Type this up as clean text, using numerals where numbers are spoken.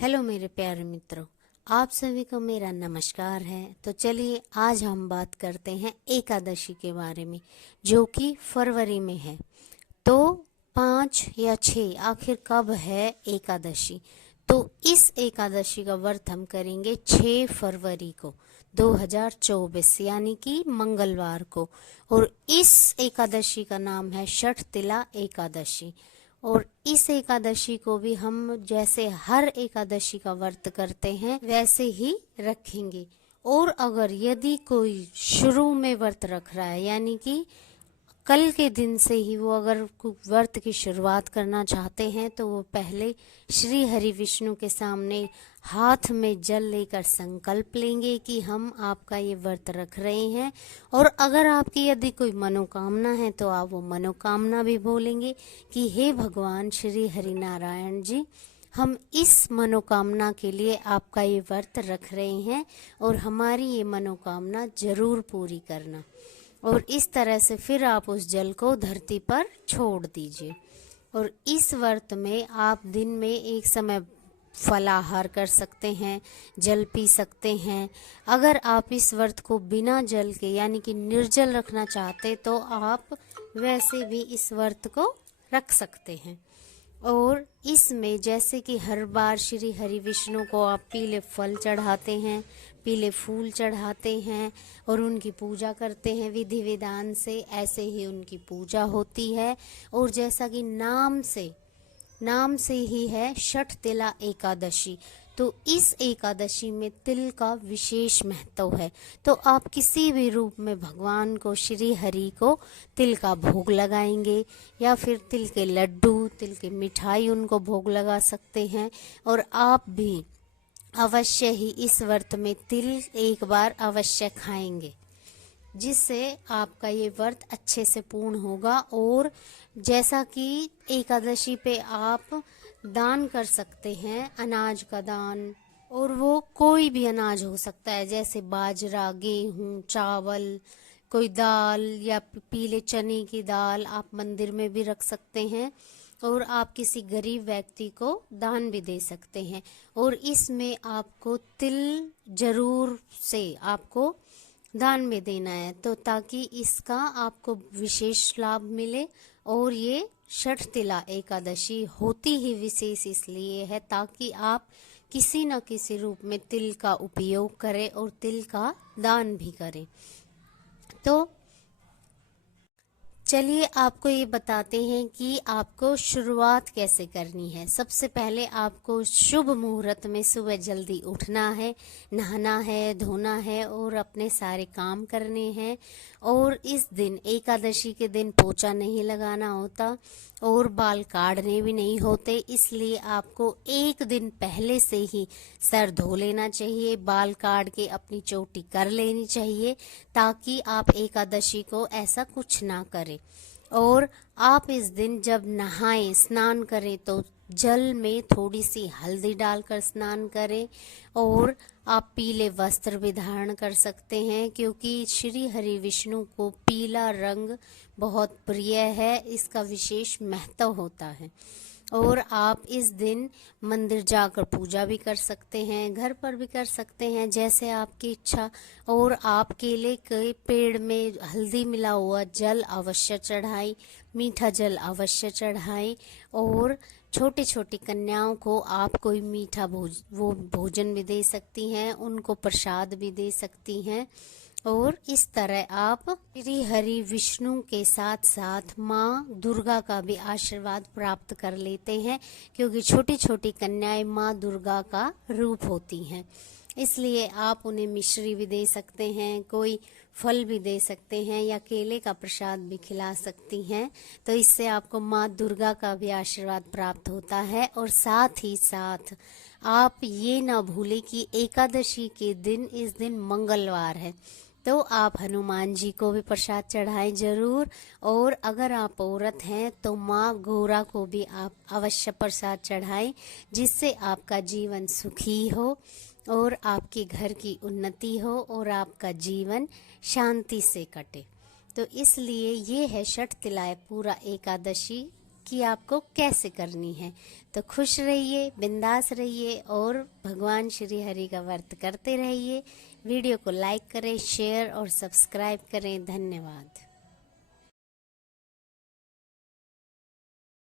Hello मेरे प्यारे मित्रों, आप सभी को मेरा नमस्कार है। तो चलिए आज हम बात करते हैं एकादशी के बारे में, जो कि फरवरी में है। तो 5 या 6 आखिर कब है एकादशी? तो इस एकादशी का व्रत हम करेंगे 6 फरवरी को 2024 यानी कि मंगलवार को। और इस एकादशी का नाम है षठ तिला एकादशी। और इस एकादशी को भी हम जैसे हर एकादशी का व्रत करते हैं वैसे ही रखेंगे। और अगर यदि कोई शुरू में व्रत रख रहा है, यानी कि कल के दिन से ही वो अगर व्रत की शुरुआत करना चाहते हैं, तो वो पहले श्री हरि विष्णु के सामने हाथ में जल लेकर संकल्प लेंगे कि हम आपका ये व्रत रख रहे हैं। और अगर आपकी यदि कोई मनोकामना है तो आप वो मनोकामना भी बोलेंगे कि हे भगवान श्री हरि नारायण जी, हम इस मनोकामना के लिए आपका ये व्रत रख रहे हैं और हमारी ये मनोकामना जरूर पूरी करना। और इस तरह से फिर आप उस जल को धरती पर छोड़ दीजिए। और इस व्रत में आप दिन में एक समय फलाहार कर सकते हैं, जल पी सकते हैं। अगर आप इस व्रत को बिना जल के यानी कि निर्जल रखना चाहते तो आप वैसे भी इस व्रत को रख सकते हैं। और इसमें जैसे कि हर बार श्री हरि विष्णु को आप पीले फल चढ़ाते हैं, पीले फूल चढ़ाते हैं और उनकी पूजा करते हैं विधि विधान से, ऐसे ही उनकी पूजा होती है। और जैसा कि नाम से ही है षठ तिला एकादशी, तो इस एकादशी में तिल का विशेष महत्व है। तो आप किसी भी रूप में भगवान को, श्री हरि को तिल का भोग लगाएंगे या फिर तिल के लड्डू, तिल की मिठाई उनको भोग लगा सकते हैं। और आप भी अवश्य ही इस व्रत में तिल एक बार अवश्य खाएंगे, जिससे आपका ये व्रत अच्छे से पूर्ण होगा। और जैसा कि एकादशी पे आप दान कर सकते हैं, अनाज का दान, और वो कोई भी अनाज हो सकता है, जैसे बाजरा, गेहूं, चावल, कोई दाल या पीले चने की दाल आप मंदिर में भी रख सकते हैं। और आप किसी गरीब व्यक्ति को दान भी दे सकते हैं। और इसमें आपको तिल जरूर से आपको दान में देना है, तो ताकि इसका आपको विशेष लाभ मिले। और ये षठ तिला एकादशी होती ही विशेष इसलिए है ताकि आप किसी न किसी रूप में तिल का उपयोग करें और तिल का दान भी करें। तो चलिए आपको ये बताते हैं कि आपको शुरुआत कैसे करनी है। सबसे पहले आपको शुभ मुहूर्त में सुबह जल्दी उठना है, नहाना है, धोना है और अपने सारे काम करने हैं। और इस दिन एकादशी के दिन पोछा नहीं लगाना होता और बाल काटने भी नहीं होते, इसलिए आपको एक दिन पहले से ही सर धो लेना चाहिए, बाल काट के अपनी चोटी कर लेनी चाहिए, ताकि आप एकादशी को ऐसा कुछ ना करें। और आप इस दिन जब नहाएं, स्नान करें, तो जल में थोड़ी सी हल्दी डालकर स्नान करें। और आप पीले वस्त्र भी धारण कर सकते हैं, क्योंकि श्री हरि विष्णु को पीला रंग बहुत प्रिय है, इसका विशेष महत्व होता है। और आप इस दिन मंदिर जाकर पूजा भी कर सकते हैं, घर पर भी कर सकते हैं, जैसे आपकी इच्छा। और आप केले के पेड़ में हल्दी मिला हुआ जल अवश्य चढ़ाएं, मीठा जल अवश्य चढ़ाएं। और छोटी छोटी कन्याओं को आप कोई मीठा भोजन भी दे सकती हैं, उनको प्रसाद भी दे सकती हैं। और इस तरह आप श्री हरि विष्णु के साथ साथ माँ दुर्गा का भी आशीर्वाद प्राप्त कर लेते हैं, क्योंकि छोटी छोटी कन्याएं माँ दुर्गा का रूप होती हैं। इसलिए आप उन्हें मिश्री भी दे सकते हैं, कोई फल भी दे सकते हैं या केले का प्रसाद भी खिला सकती हैं। तो इससे आपको माँ दुर्गा का भी आशीर्वाद प्राप्त होता है। और साथ ही साथ आप ये ना भूलें कि एकादशी के दिन, इस दिन मंगलवार है, तो आप हनुमान जी को भी प्रसाद चढ़ाएं जरूर। और अगर आप औरत हैं तो माँ गौरा को भी आप अवश्य प्रसाद चढ़ाएं, जिससे आपका जीवन सुखी हो और आपके घर की उन्नति हो और आपका जीवन शांति से कटे। तो इसलिए ये है षठ तिला पूरा एकादशी कि आपको कैसे करनी है। तो खुश रहिए, बिंदास रहिए और भगवान श्री हरि का व्रत करते रहिए। वीडियो को लाइक करें, शेयर और सब्सक्राइब करें। धन्यवाद।